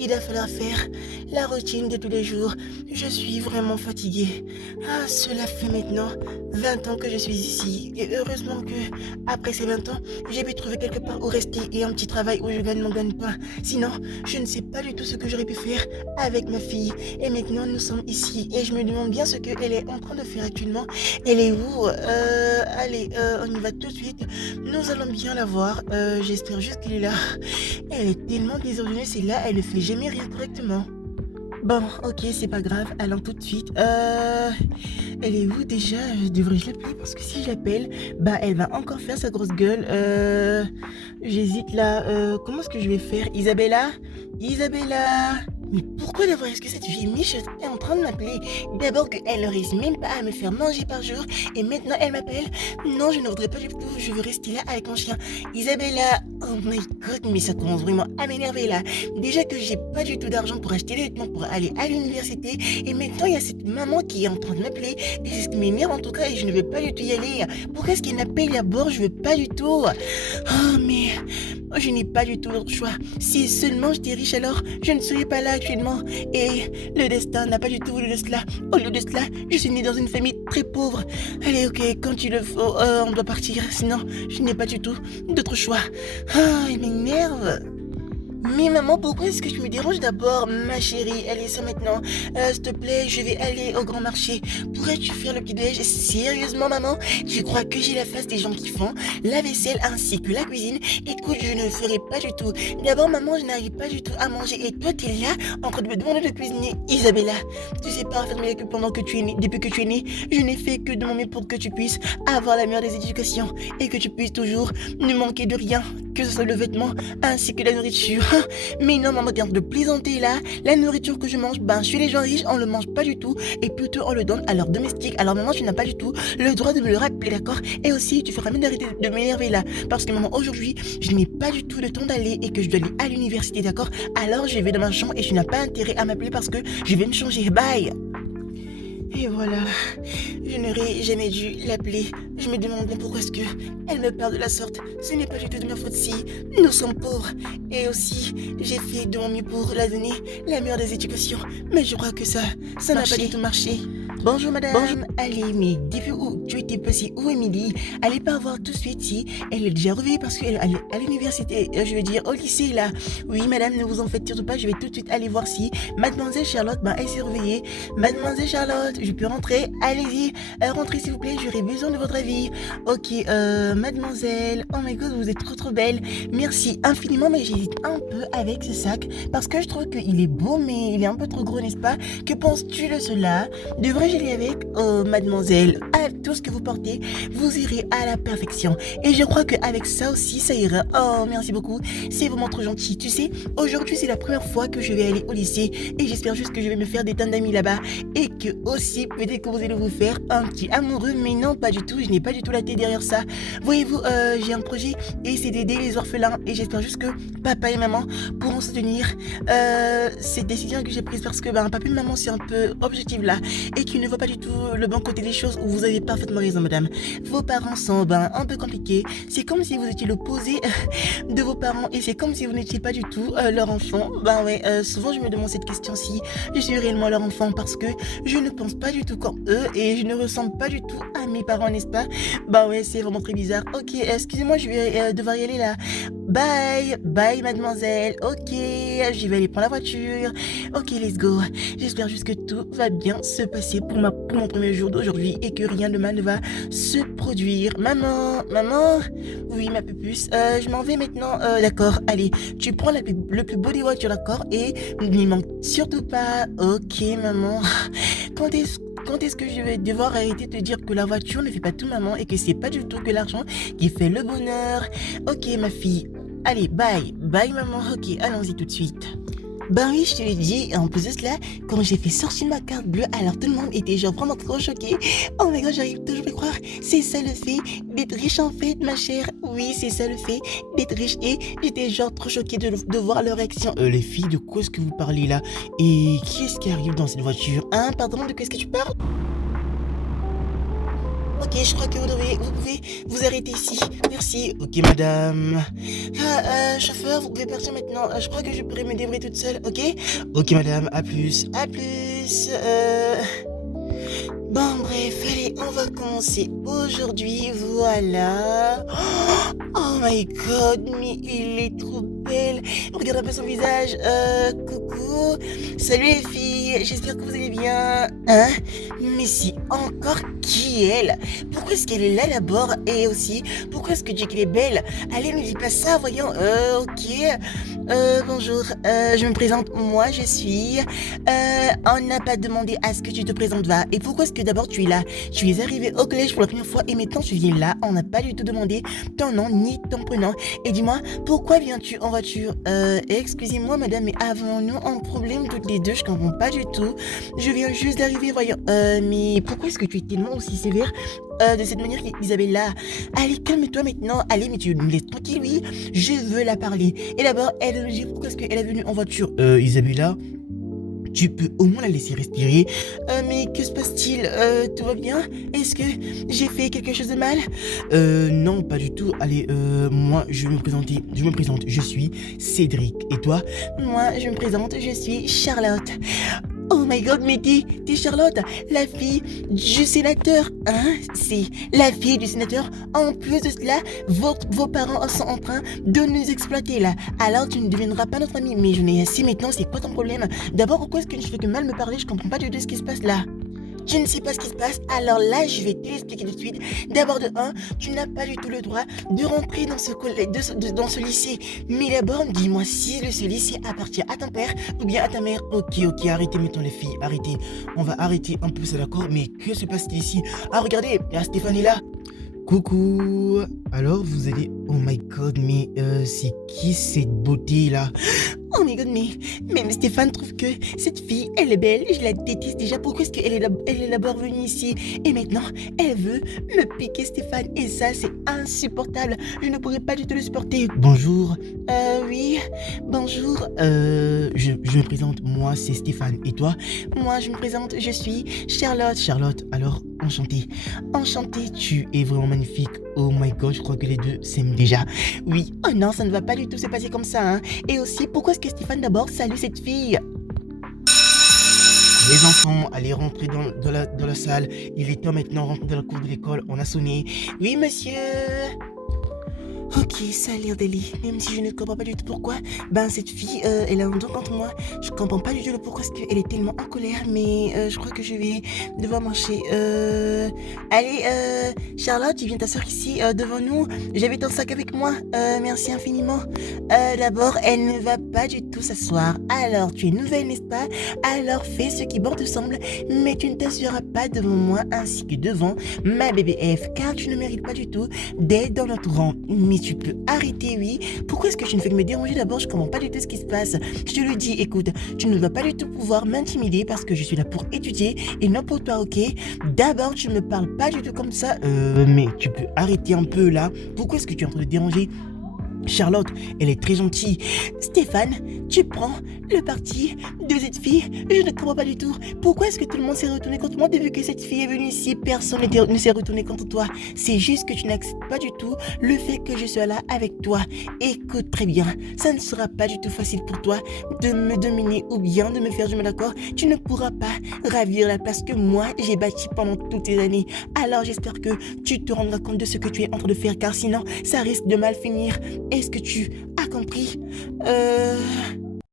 il va falloir faire la routine de tous les jours. Je suis vraiment fatiguée. Ah, cela fait maintenant 20 ans que je suis ici. Et heureusement que, après ces 20 ans, j'ai pu trouver quelque part où rester et un petit travail où je gagne mon gagne-pain. Sinon, je ne sais pas du tout ce que j'aurais pu faire avec ma fille. Et maintenant, nous sommes ici. Et je me demande bien ce qu'elle est en train de faire actuellement. Elle est où? Allez, on y va tout de suite. Nous allons bien la voir. J'espère juste qu'elle est là. Elle est tellement désordonnée, c'est là, elle ne fait jamais rien correctement. Bon, ok, c'est pas grave, allons tout de suite. Elle est où déjà? Devrais-je l'appeler? Parce que si je l'appelle, bah elle va encore faire sa grosse gueule. J'hésite là. Comment est-ce que je vais faire? Isabella? Isabella? Mais pourquoi d'abord est-ce que cette fille michotte est en train de m'appeler? D'abord qu'elle ne réussit même pas à me faire manger par jour et maintenant elle m'appelle. Non, je ne voudrais pas du tout, je veux rester là avec mon chien. Isabella, oh my god, mais ça commence vraiment à m'énerver là. Déjà que j'ai pas du tout d'argent pour acheter des vêtements pour aller à l'université et maintenant il y a cette maman qui est en train de m'appeler et c'est ce qui m'énerve en tout cas et je ne veux pas du tout y aller. Pourquoi est-ce qu'elle m'appelle d'abord? Je veux pas du tout. Oh mais je n'ai pas du tout d'autre choix. Si seulement j'étais riche alors, je ne serais pas là actuellement. Et le destin n'a pas du tout voulu de cela. Au lieu de cela, je suis née dans une famille très pauvre. Allez, ok, quand il le faut, on doit partir. Sinon, je n'ai pas du tout d'autre choix. Ah, il m'énerve. Mais maman, pourquoi est-ce que tu me déranges d'abord, ma chérie? Allez, ça maintenant. S'il te plaît, je vais aller au grand marché. Pourrais-tu faire le petit déj? Sérieusement, maman? Tu crois que j'ai la face des gens qui font la vaisselle ainsi que la cuisine? Écoute, je ne le ferai pas du tout. D'abord, maman, je n'arrive pas du tout à manger. Et toi, t'es là en train de me demander de cuisiner. Isabella, tu sais parfaitement que pendant que tu es née, depuis que tu es née, je n'ai fait que de mon mieux pour que tu puisses avoir la meilleure des éducations et que tu puisses toujours ne manquer de rien, que ce soit le vêtement ainsi que la nourriture. Mais non, maman, t'es en train de plaisanter là. La nourriture que je mange, ben, chez les gens riches, on le mange pas du tout. Et plutôt, on le donne à leurs domestiques. Alors, maman, tu n'as pas du tout le droit de me le rappeler, d'accord? Et aussi, tu feras mieux d'arrêter de m'énerver là. Parce que, maman, aujourd'hui, je n'ai pas du tout le temps d'aller et que je dois aller à l'université, d'accord? Alors, je vais dans ma chambre et tu n'as pas intérêt à m'appeler parce que je vais me changer. Bye! Et voilà, je n'aurais jamais dû l'appeler. Je me demande bien pourquoi est-ce que elle me parle de la sorte. Ce n'est pas du tout de ma faute si nous sommes pauvres. Et aussi, j'ai fait de mon mieux pour la donner la meilleure des éducations. Mais je crois que ça n'a pas du tout marché. Bonjour madame. Bonjour. Allez, mais depuis où tu étais passée où Émilie? Allez pas voir tout de suite si elle est déjà revenue parce qu'elle est à l'université, je veux dire au lycée là. Oui madame, ne vous en faites surtout pas, je vais tout de suite aller voir si mademoiselle Charlotte, elle s'est réveillée. Mademoiselle Charlotte, je peux rentrer? Allez-y, rentrez s'il vous plaît, j'aurai besoin de votre avis. Ok, mademoiselle, oh my god, vous êtes trop belle. Merci infiniment, mais j'hésite un peu avec ce sac parce que je trouve qu'il est beau, mais il est un peu trop gros, n'est-ce pas? Que penses-tu de cela? Devrais-je aller avec? Oh, mademoiselle, avec tout ce que vous portez, vous irez à la perfection. Et je crois qu'avec ça aussi, ça ira. Oh, merci beaucoup, c'est vraiment trop gentil. Tu sais, aujourd'hui, c'est la première fois que je vais aller au lycée et j'espère juste que je vais me faire des tonnes d'amis là-bas et que aussi, peut-être que vous allez vous faire un petit amoureux, mais non, pas du tout, je n'ai pas du tout la tête derrière ça. Voyez-vous, j'ai un projet et c'est d'aider les orphelins et j'espère juste que papa et maman pourront soutenir cette décision que j'ai prise parce que papa et maman c'est un peu objectif là et qu'ils ne voient pas du tout le bon côté des choses où vous avez parfaitement raison madame. Vos parents sont un peu compliqués, c'est comme si vous étiez l'opposé de vos parents et c'est comme si vous n'étiez pas du tout leur enfant. Ouais, souvent je me demande cette question si je suis réellement leur enfant parce que je ne pense pas du tout comme eux et je ne ressemble pas du tout à mes parents, n'est-ce pas? Ouais, c'est vraiment très bizarre. Ok, excusez-moi, je vais devoir y aller là. Bye mademoiselle. Ok, je vais aller prendre la voiture. Ok, let's go. J'espère juste que tout va bien se passer pour mon premier jour d'aujourd'hui et que rien de mal ne va se produire. Maman. Oui, ma pupuce. Je m'en vais maintenant. D'accord, allez, tu prends le plus beau des voitures, d'accord? Et n'y manque surtout pas. Ok, maman. Quand est-ce que je vais devoir arrêter de te dire que la voiture ne fait pas tout maman et que c'est pas du tout que l'argent qui fait le bonheur? Ok ma fille, allez bye maman, ok allons-y tout de suite. Oui, je te l'ai dit, et en plus de cela, quand j'ai fait sortir ma carte bleue, alors tout le monde était genre vraiment trop choqué. Oh my god, j'arrive toujours à croire, c'est ça le fait d'être riche en fait, ma chère. Oui, c'est ça le fait d'être riche et j'étais genre trop choquée de voir leur réaction. Les filles, de quoi est-ce que vous parlez là? Et qui est-ce qui arrive dans cette voiture? Hein, pardon, de quoi est-ce que tu parles? Ok, je crois que vous pouvez vous arrêter ici. Merci. Ok, madame. Chauffeur, vous pouvez partir maintenant. Je crois que je pourrais me débrouiller toute seule, ok? Ok, madame, à plus. À plus. Bon, bref, allez, on va commencer aujourd'hui, voilà. Oh my god, mais il est trop belle. Regarde un peu son visage. Coucou. Salut les filles, j'espère que vous allez bien. Hein? Mais si, encore qui est elle? Pourquoi est-ce qu'elle est là d'abord? Et aussi, pourquoi est-ce que Jake est belle? Allez, ne dis pas ça, voyons. Ok. Bonjour, je me présente, moi je suis... on n'a pas demandé à ce que tu te présentes, va. Et pourquoi est-ce que d'abord tu es là? Tu es arrivé au collège pour la première fois et maintenant tu viens là. On n'a pas du tout demandé ton nom ni ton prénom. Et dis-moi, pourquoi viens-tu en voiture? Excusez-moi madame, mais avons-nous un problème toutes les deux? Je comprends pas du tout. Je viens juste d'arriver, voyons. Mais pourquoi est-ce que tu es tellement aussi sévère de cette manière qu'Isabella? Allez, calme-toi maintenant. Allez, mais tu me laisses tranquille, oui. Je veux la parler. Et d'abord, elle me dit pourquoi est-ce qu'elle est venue en voiture? Isabella, tu peux au moins la laisser respirer. Mais que se passe-t-il? Tout va bien? Est-ce que j'ai fait quelque chose de mal? Non, pas du tout. Allez, moi, je vais me présenter. Je me présente, je suis Cédric. Et toi? Moi, je me présente, je suis Charlotte. Oh my god, mais t'es Charlotte, la fille du sénateur, hein? C'est la fille du sénateur. En plus de cela, vos parents sont en train de nous exploiter là. Alors tu ne deviendras pas notre ami. Mais je n'ai assez maintenant, c'est quoi ton problème? D'abord, pourquoi est-ce que je fais que mal me parler? Je comprends pas du tout ce qui se passe là. Tu ne sais pas ce qui se passe, alors là, je vais te l'expliquer tout de suite. D'abord de un, tu n'as pas du tout le droit de rentrer dans dans ce lycée. Mais d'abord, dis-moi si ce lycée appartient à ton père ou bien à ta mère. Ok, arrêtez maintenant les filles, arrêtez. On va arrêter un peu ça, d'accord? Mais que se passe-t-il ici? Ah, regardez, il y a Stéphanie là. Coucou. Alors, vous allez... Oh my god, mais c'est qui cette beauté là? Oh my god, mais même Stéphane trouve que cette fille, elle est belle, je la déteste déjà. Pourquoi est-ce qu'elle elle est d'abord venue ici? Et maintenant, elle veut me piquer Stéphane. Et ça, c'est insupportable. Je ne pourrais pas du tout le supporter. Bonjour. Oui, bonjour. Je me présente, moi, c'est Stéphane. Et toi? Moi, je me présente, je suis Charlotte. Charlotte, alors, enchantée. Enchantée, tu es vraiment magnifique. Oh my god, je crois que les deux s'aiment déjà. Oui. Oh non, ça ne va pas du tout se passer comme ça, hein. Et aussi, pourquoi est-ce que Stéphane d'abord salue cette fille? Les enfants, allez rentrer dans la salle. Il est temps maintenant de rentrer dans la cour de l'école. On a sonné. Oui, monsieur. Ok, ça a l'air d'aller, même si je ne comprends pas du tout pourquoi. Ben cette fille, elle a un don contre moi. Je comprends pas du tout le pourquoi est-ce qu'elle est tellement en colère, mais je crois que je vais devoir marcher. Allez, Charlotte, tu viens t'asseoir ici devant nous. J'avais ton sac avec moi. Merci infiniment. D'abord, elle ne va pas du tout s'asseoir. Alors, tu es nouvelle, n'est-ce pas? Alors, fais ce qui bon te semble, mais tu ne t'assureras pas devant moi ainsi que devant ma bébé F, car tu ne mérites pas du tout d'être dans notre rang. Mais tu peux arrêter, oui. Pourquoi est-ce que tu ne fais que me déranger d'abord? Je comprends pas du tout ce qui se passe. Je te le dis, écoute, tu ne vas pas du tout pouvoir m'intimider parce que je suis là pour étudier et non pour toi, ok? D'abord, tu ne me parles pas du tout comme ça. Mais tu peux arrêter un peu là. Pourquoi est-ce que tu es en train de déranger Charlotte? Elle est très gentille. Stéphane, tu prends le parti de cette fille? Je ne comprends pas du tout. Pourquoi est-ce que tout le monde s'est retourné contre moi depuis que cette fille est venue ici? Personne ne s'est retourné contre toi. C'est juste que tu n'acceptes pas du tout le fait que je sois là avec toi. Écoute très bien, ça ne sera pas du tout facile pour toi de me dominer ou bien de me faire du mal, d'accord? Tu ne pourras pas ravir la place que moi j'ai bâtie pendant toutes ces années. Alors j'espère que tu te rendras compte de ce que tu es en train de faire, car sinon ça risque de mal finir. Est-ce que tu as compris?